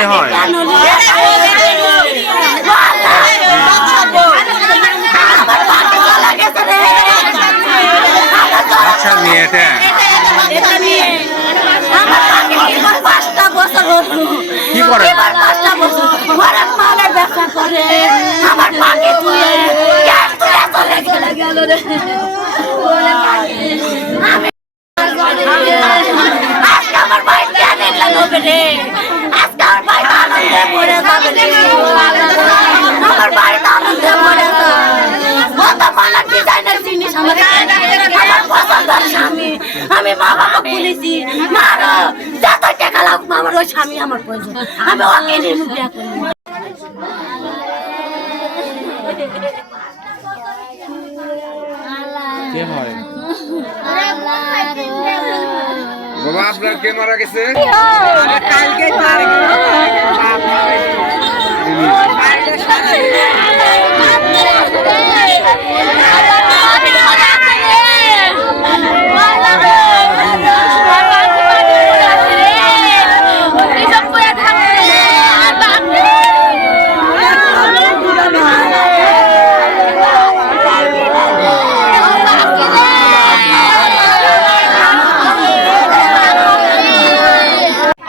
বিয়ে হয়? আচ্ছা মেয়েটা কি করে? আমি মা বাবা বলেছি মারো যত টাকা লাগবে আমার ওই স্বামী আমার প্রয়োজন আমি ওকে নিয়ে বিয়ে করব কে হয় বাবা আপনার কে মারা গেছে? কালকে মারা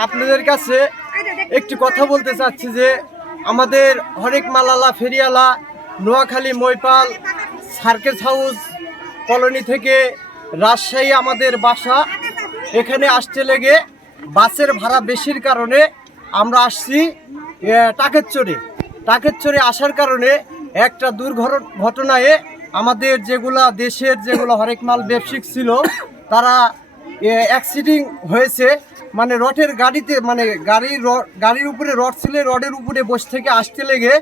আপনাদের কাছে একটি কথা বলতে চাচ্ছি যে আমাদের হরেক মালালা ফেরিয়ালা নোয়াখালী মৈপাল সার্কেস হাউস কলোনি থেকে রাজশাহী আমাদের বাসা। এখানে আসতে লেগে বাসের ভাড়া বেশির কারণে আমরা আসছি টাকের চড়ে আসার কারণে একটা দুর্ঘটনায় আমাদের যেগুলা দেশের যেগুলো হরেক মাল ব্যবসায়িক ছিল তারা অ্যাক্সিডেন্ট হয়েছে। মানে রডের গাড়িতে মানে গাড়ির উপরে রড ছিল, রডের উপরে বসে থেকে আসতে লেগে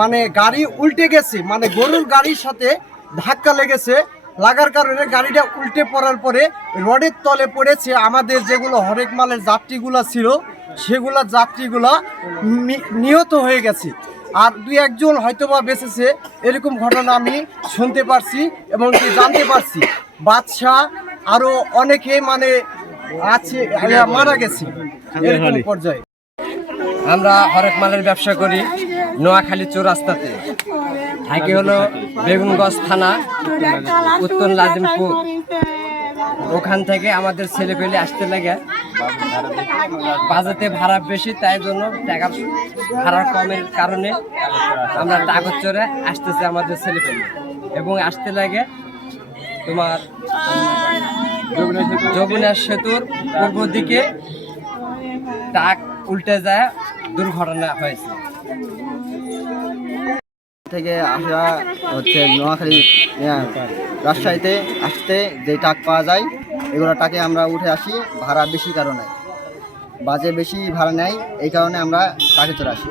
মানে গাড়ি উল্টে গেছে, মানে গরুর গাড়ির সাথে ধাক্কা লেগেছে। লাগার কারণে গাড়িটা উল্টে পড়ার পরে রডের তলে পড়েছে আমাদের যেগুলো হরেক মালের যাত্রীগুলো ছিল সেগুলা যাত্রীগুলা নিহত হয়ে গেছে। আর দুই একজন হয়তোবা বেঁচেছে, এরকম ঘটনা আমি শুনতে পারছি এবং জানতে পারছি। বাদশাহ আরও অনেকে মানে আছে মারা গেছে এরকম পর্যায়ে। আমরা হরেক মালের ব্যবসা করি নোয়াখালী চৌরাস্তাতে, থাকি হলো বেগুনগঞ্জ থানা, উত্তর লাজিমপুর। ওখান থেকে আমাদের ছেলে পেলে আসতে লাগে, বাজেটে ভাড়া বেশি, তাই জন্য টাকা ভাড়া কমের কারণে আমরা টাকা চড়ে আসতেছে আমাদের ছেলে পেলে। এবং আসতে লাগে তোমার যমুনা সেতুর পূর্ব দিকে ট্রাক উল্টে যায়, দুর্ঘটনা হয়েছে। থেকে আসা হচ্ছে নোয়াখালী রাজশাহীতে আসতে যে ট্রাক পাওয়া যায় এগুলো ট্রাকে আমরা উঠে আসি ভাড়া বেশি কারণে, বাজে বেশি ভাড়া নেয়, এই কারণে আমরা ট্রাকে চলে আসি।